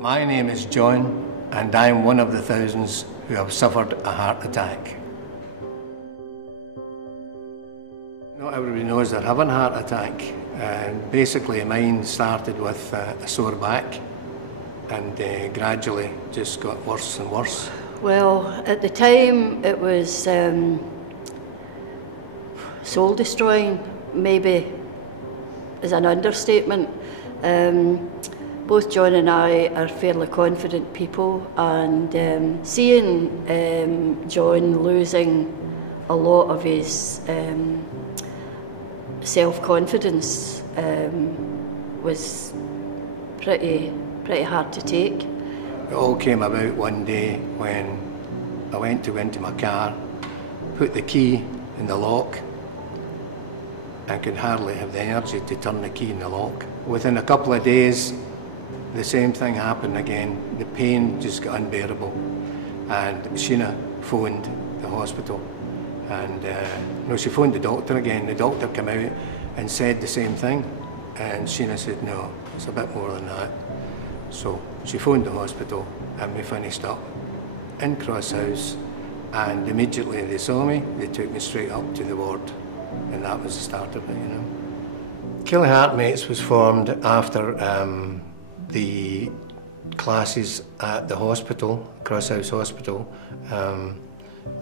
My name is John, and I'm one of the thousands who have suffered a heart attack. Not everybody knows they're having a heart attack, and basically mine started with a sore back and gradually just got worse and worse. Well, at the time it was soul destroying, maybe is an understatement. Both John and I are fairly confident people, and seeing John losing a lot of his self-confidence was pretty hard to take. It all came about one day when I went to go into my car, put the key in the lock, and could hardly have the energy to turn the key in the lock. Within a couple of days, the same thing happened again. The pain just got unbearable, and Sheena phoned the hospital, and no, she phoned the doctor again. The doctor came out and said the same thing, and Sheena said, no, it's a bit more than that. So she phoned the hospital, and we finished up in Crosshouse, and immediately they saw me, they took me straight up to the ward, and that was the start of it, you know. Killie Heartmates was formed after the classes at the hospital, Crosshouse Hospital.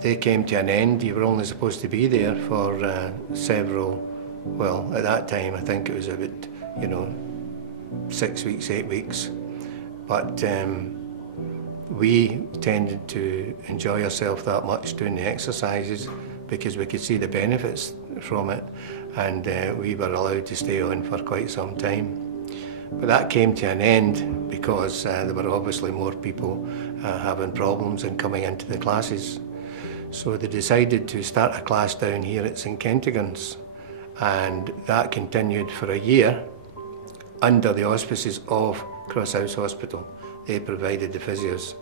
They came to an end. You were only supposed to be there for several, well, at that time I think it was about, 6 weeks, 8 weeks. But we tended to enjoy ourselves that much doing the exercises because we could see the benefits from it, and we were allowed to stay on for quite some time. But that came to an end because there were obviously more people having problems and coming into the classes. So they decided to start a class down here at St Kentigern's, and that continued for a year under the auspices of Crosshouse Hospital. They provided the physios.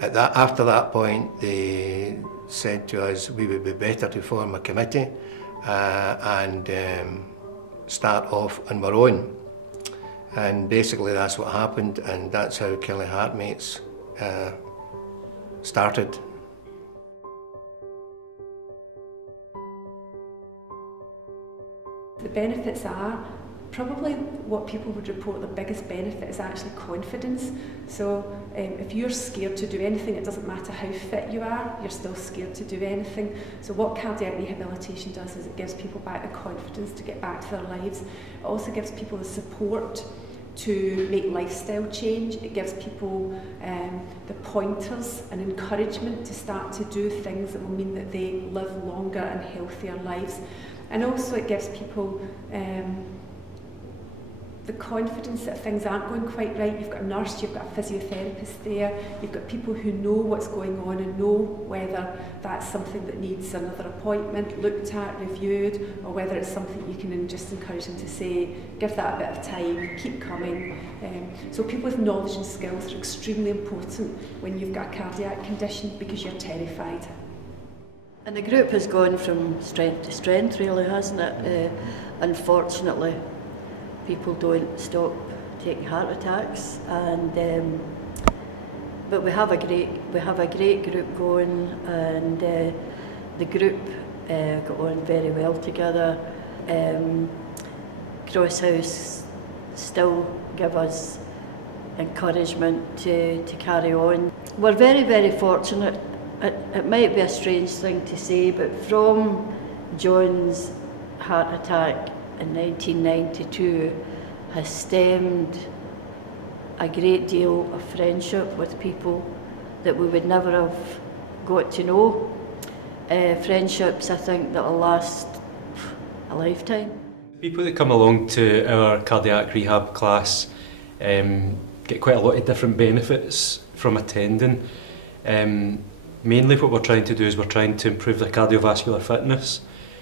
After that point, they said to us we would be better to form a committee and start off on our own. And basically that's what happened, and that's how Killie Heartmates started. The benefits are, probably what people would report the biggest benefit is actually confidence. So if you're scared to do anything, it doesn't matter how fit you are, you're still scared to do anything. So what cardiac rehabilitation does is it gives people back the confidence to get back to their lives. It also gives people the support to make lifestyle change. It gives people the pointers and encouragement to start to do things that will mean that they live longer and healthier lives. And also it gives people the confidence that things aren't going quite right. You've got a nurse, you've got a physiotherapist there, you've got people who know what's going on and know whether that's something that needs another appointment, looked at, reviewed, or whether it's something you can just encourage them to say, give that a bit of time, keep coming. So people with knowledge and skills are extremely important when you've got a cardiac condition because you're terrified. And the group has gone from strength to strength, really, hasn't it? Unfortunately, people don't stop taking heart attacks, and but we have a great group going, and the group got on very well together. Crosshouse still give us encouragement to carry on. We're very, very fortunate. It might be a strange thing to say, but from John's heart attack in 1992 has stemmed a great deal of friendship with people that we would never have got to know. Friendships, I think, that will last lifetime. People that come along to our cardiac rehab class get quite a lot of different benefits from attending. Mainly what we're trying to do is we're trying to improve their cardiovascular fitness.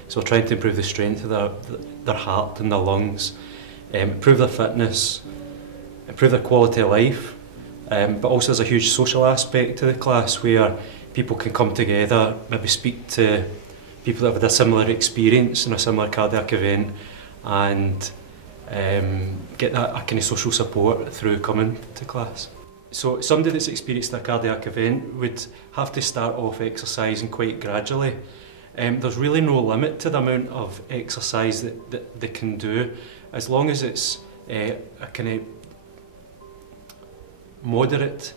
So we're trying to improve the strength of their heart and their lungs, improve their fitness, improve their quality of life, but also there's a huge social aspect to the class where people can come together, maybe speak to people that have had a similar experience in a similar cardiac event, and get that kind of social support through coming to class. So somebody that's experienced a cardiac event would have to start off exercising quite gradually. There's really no limit to the amount of exercise that they can do, as long as it's a kind of moderate.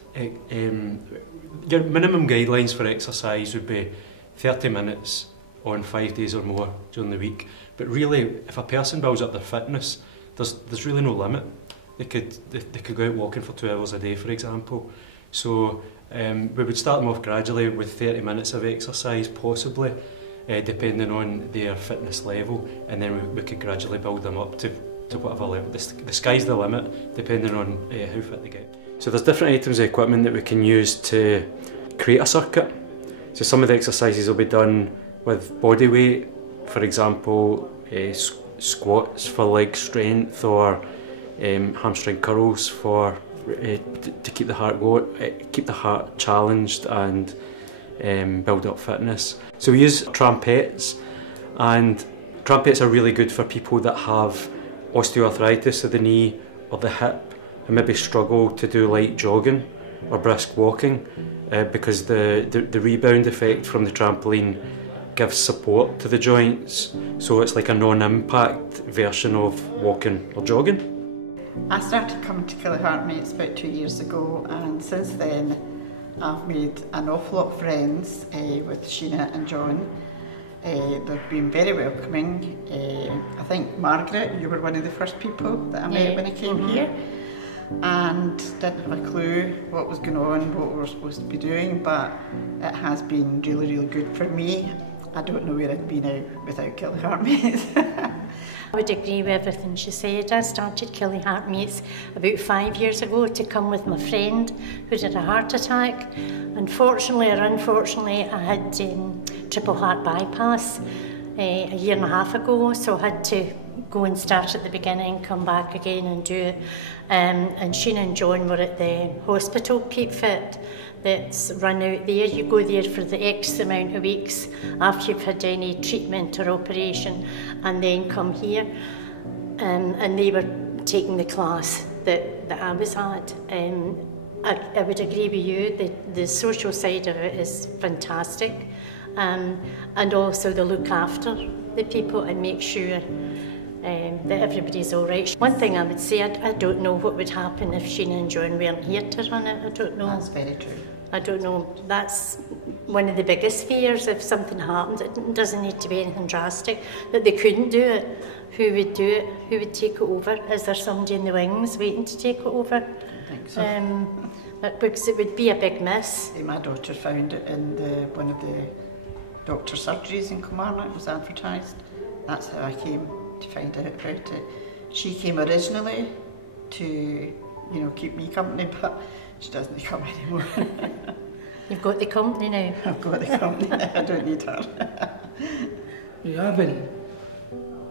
Your minimum guidelines for exercise would be 30 minutes on 5 days or more during the week. But really, if a person builds up their fitness, there's really no limit. They could go out walking for 2 hours a day, for example. So we would start them off gradually with 30 minutes of exercise, possibly, depending on their fitness level, and then we could gradually build them up to whatever level. The sky's the limit, depending on how fit they get. So there's different items of equipment that we can use to create a circuit. So some of the exercises will be done with body weight, for example, squats for leg strength, or hamstring curls for to keep the heart going, keep the heart challenged and build up fitness. So we use trampettes, and trampettes are really good for people that have osteoarthritis of the knee or the hip and maybe struggle to do light jogging or brisk walking, because the rebound effect from the trampoline gives support to the joints, so it's like a non-impact version of walking or jogging. I started coming to Killie Heartmates about 2 years ago, and since then I've made an awful lot of friends with Sheena and John. They've been very welcoming. I think, Margaret, you were one of the first people that I met when I came here, and didn't have a clue what was going on, what we were supposed to be doing, but it has been really, really good for me. I don't know where I'd be now without Killie Heartmates. I would agree with everything she said. I started Killie Heartmates about 5 years ago to come with my friend who had a heart attack. Unfortunately or unfortunately, I had triple heart bypass a year and a half ago, so I had to go and start at the beginning, come back again and do it. And Sheena and John were at the hospital, Keep Fit, that's run out there. You go there for the X amount of weeks after you've had any treatment or operation, and then come here. And they were taking the class that I was at. I would agree with you, the social side of it is fantastic. And also they look after the people and make sure that everybody's all right. One thing I would say, I don't know what would happen if Sheena and John weren't here to run it. I don't know. That's very true. I don't know. That's one of the biggest fears. If something happens, it doesn't need to be anything drastic, that they couldn't do it. Who would do it? Who would take it over? Is there somebody in the wings waiting to take it over? I think so. Because it would be a big miss. My daughter found it in one of the doctor surgeries in Kilmarnock. It was advertised. That's how I came to find out about it. She came originally to, keep me company, but she doesn't come anymore. You've got the company now. I've got the company. I don't need her. Yeah,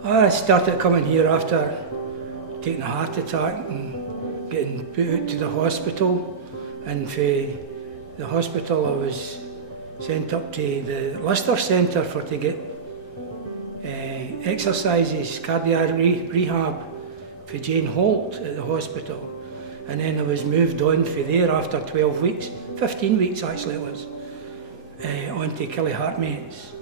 I started coming here after taking a heart attack and getting put out to the hospital, and for the hospital I was sent up to the Lister Centre to get exercises, cardiac rehab for Jane Holt at the hospital, and then I was moved on for there after 12 weeks, 15 weeks actually it was, on to Killie Heartmates,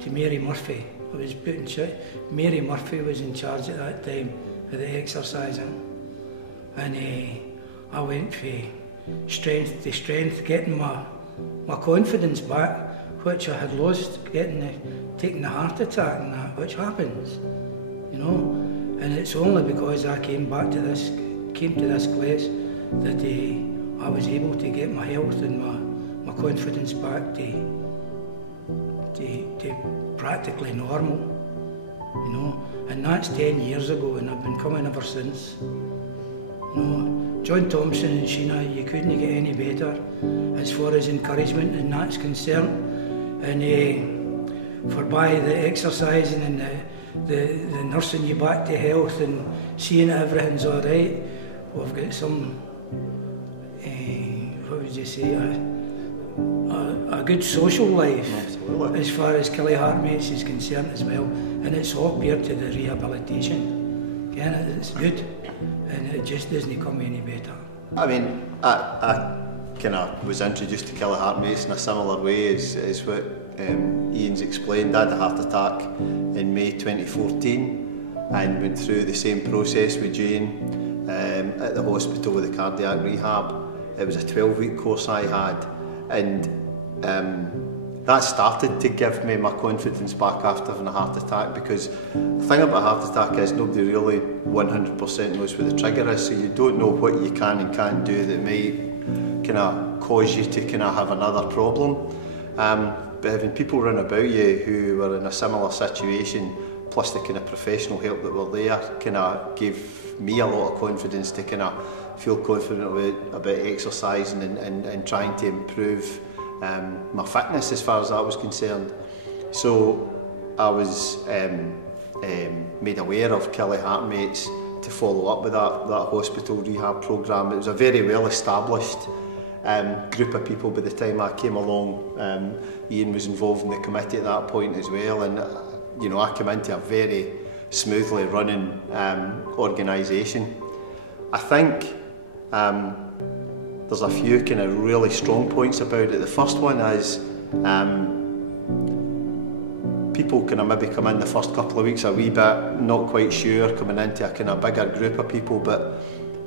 to Mary Murphy. I was put in charge. Mary Murphy was in charge at that time of the exercising, and I went for strength to strength, getting my confidence back, which I had lost taking the heart attack and that, which happens, and it's only because I came to this place that I was able to get my health and my confidence back to practically normal. you know, and that's 10 years ago, and I've been coming ever since. You know, John Thompson and Sheena, you couldn't get any better as far as encouragement and that's concerned. And for by the exercising and the nursing you back to health and seeing everything's all right, we've got some, what would you say, a good social life. Absolutely. As far as Killie Heartmates is concerned as well, and it's all geared to the rehabilitation. Again, it's good, and it just doesn't come any better. I mean, I kind of was introduced to Killie Heartmates in a similar way as what Ian's explained. I had a heart attack in May 2014 and went through the same process with Jane at the hospital with the cardiac rehab. It was a 12-week course I had, and that started to give me my confidence back after having a heart attack, because the thing about a heart attack is nobody really 100% knows what the trigger is, so you don't know what you can and can't do that may kind of cause you to kind of have another problem. But having people run about you who were in a similar situation, plus the kind of professional help that were there, kind of gave me a lot of confidence to kind of feel confident about exercising and trying to improve my fitness as far as that was concerned. So I was made aware of Killie Heartmates to follow up with that hospital rehab programme. It was a very well established group of people by the time I came along. Ian was involved in the committee at that point as well, and you know, I came into a very smoothly running organisation. I think there's a few kind of really strong points about it. The first one is people kind of maybe come in the first couple of weeks a wee bit not quite sure, coming into a kind of bigger group of people, but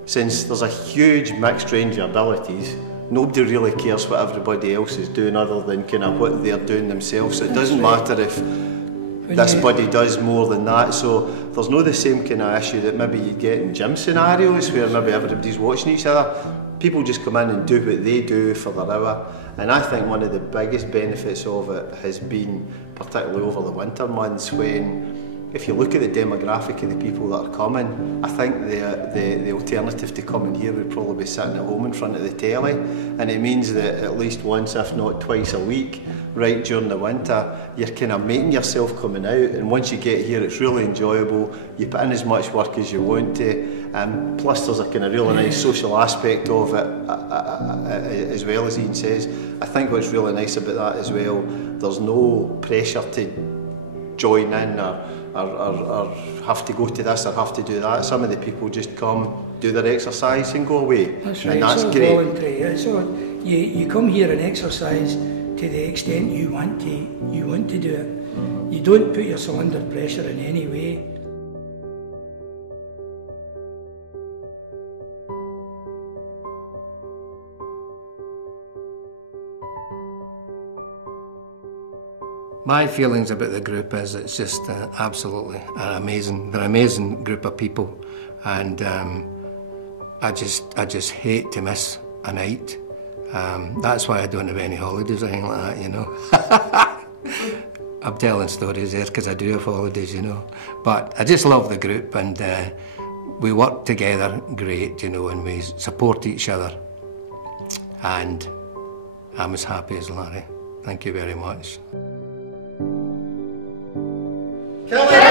since there's a huge mixed range of abilities, nobody really cares what everybody else is doing other than kind of what they're doing themselves. So it doesn't matter if this body does more than that. So there's no the same kind of issue that maybe you get in gym scenarios where maybe everybody's watching each other. People just come in and do what they do for their hour. And I think one of the biggest benefits of it has been, particularly over the winter months, when if you look at the demographic of the people that are coming, I think the alternative to coming here would probably be sitting at home in front of the telly, and it means that at least once, if not twice a week, right during the winter, you're kind of making yourself coming out, and once you get here it's really enjoyable. You put in as much work as you want to, plus there's a kind of really nice social aspect of it as well, as Ian says. I think what's really nice about that as well, there's no pressure to join in or have to go to this or have to do that. Some of the people just come, do their exercise and go away. That's right, and that's it's all great. Voluntary. It's all, you come here and exercise to the extent you want to do it. You don't put yourself under pressure in any way. My feelings about the group is it's just absolutely amazing. They're an amazing group of people, and I just hate to miss a night. That's why I don't have any holidays or anything like that, you know. I'm telling stories there because I do have holidays, you know. But I just love the group, and we work together great, you know, and we support each other. And I'm as happy as Larry. Thank you very much. Come on.